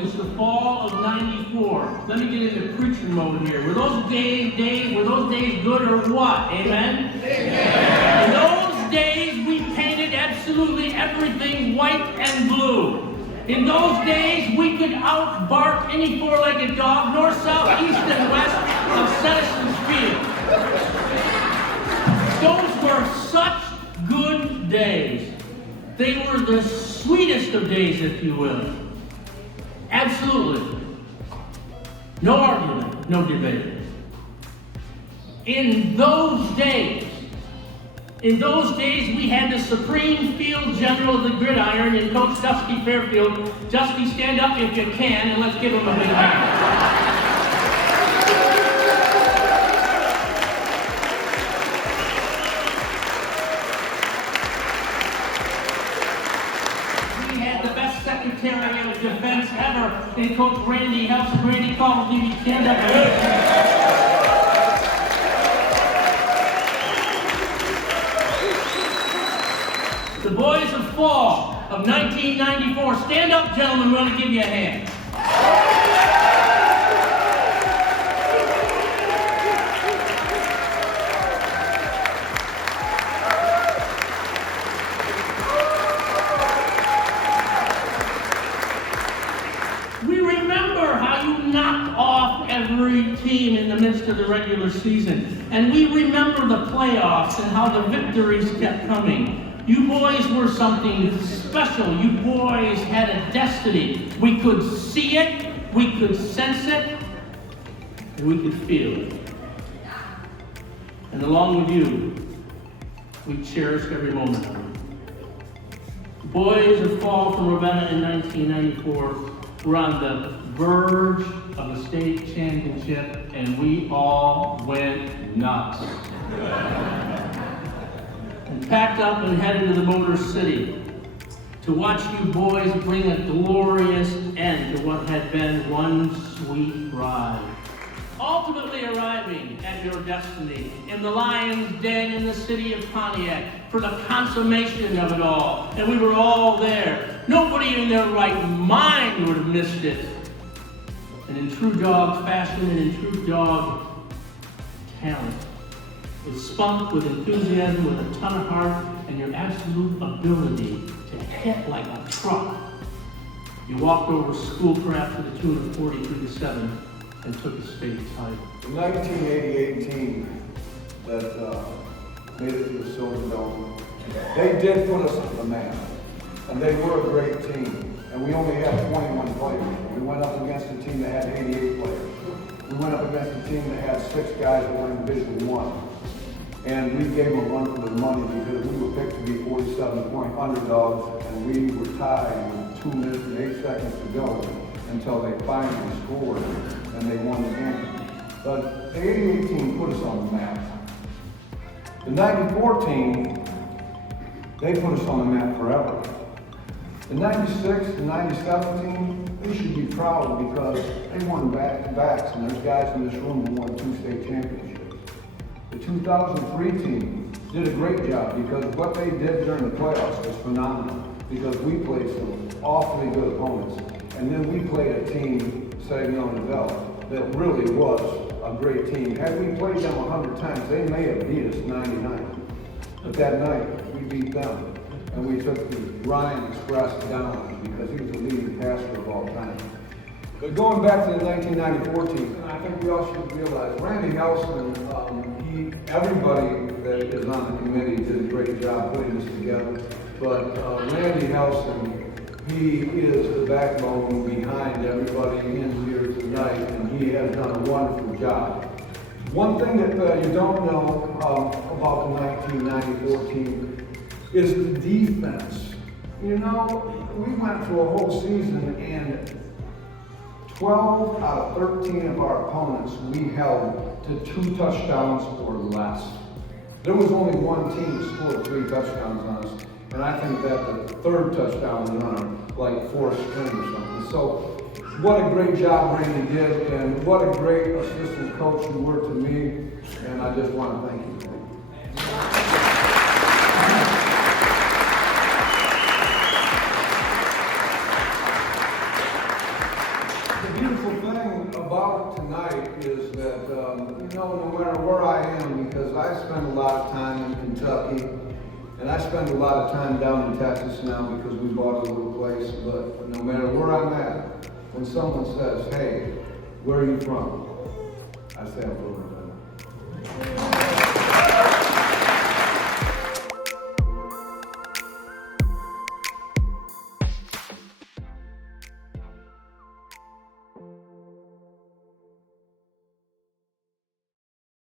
goodness, the fall of '94. Let me get into preacher mode here. Were those days good or what? Amen? Amen. In those days, we painted absolutely everything white and blue. In those days, we could out-bark any four-legged dog, north, south, east, and west of Citizens Field. Those were such good days. They were the sweetest of days, if you will. Absolutely. No argument, no debate. In those days, we had the supreme field general of the gridiron in Coach Dusty Fairfield. Dusty, stand up if you can, and let's give him a big hand. Secretary of Defense ever in Coach Randy Helps. Randy calls me, stand up. The boys of fall of 1994. Stand up, gentlemen, we're going to give you a hand. Every team in the midst of the regular season. And we remember the playoffs and how the victories kept coming. You boys were something special. You boys had a destiny. We could see it, we could sense it, and we could feel it. And along with you, we cherished every moment of it. The boys of fall from Ravenna in 1994 were on the verge of the state championship, and we all went nuts. And packed up and headed to the Motor City to watch you boys bring a glorious end to what had been one sweet ride. Ultimately arriving at your destiny in the Lion's Den in the city of Pontiac for the consummation of it all. And we were all there. Nobody in their right mind would have missed it. And in true dog fashion and in true dog talent, with spunk, with enthusiasm, with a ton of heart, and your absolute ability to hit like a truck, you walked over Schoolcraft to the tune of 43-7 and took a state title. The 1988 team that made it to the Silver Dome, they did put us on the map, and they were a great team. And we only had 21 players. We went up against a team that had 88 players. We went up against a team that had 6 guys that were in Division I. And we gave them a run for their money because we were picked to be 47-point underdogs, and we were tied with 2 minutes and 8 seconds to go until they finally scored, and they won the game. But the 88 team put us on the map. The 94 team, they put us on the map forever. The 96 and 97 team, they should be proud because they won back-to-backs, and there's guys in this room who won 2 state championships. The 2003 team did a great job because what they did during the playoffs was phenomenal because we played some awfully good opponents. And then we played a team, Saginaw Neville, that really was a great team. Had we played them 100 times, they may have beat us 99. But that night, we beat them. And we took the Ryan Express down because he was the leading passer of all time. But going back to the 1994 team, I think we all should realize Randy Nelson, everybody that is on the committee did a great job putting this together. But Randy Nelson, he is the backbone behind everybody in here tonight, and he has done a wonderful job. One thing that you don't know about the 1994 team is the defense. You know, we went through a whole season and 12 out of 13 of our opponents we held to 2 touchdowns or less. There was only one team that scored 3 touchdowns on us, and I think that the 3rd touchdown was on our, like, 4th string or something. So, what a great job Randy did, and what a great assistant coach you were to me, and I just want to thank you. about tonight is that, no matter where I am, because I spend a lot of time in Kentucky, and I spend a lot of time down in Texas now because we bought a little place, but no matter where I'm at, when someone says, hey, where are you from? I say I'm from Ravenna.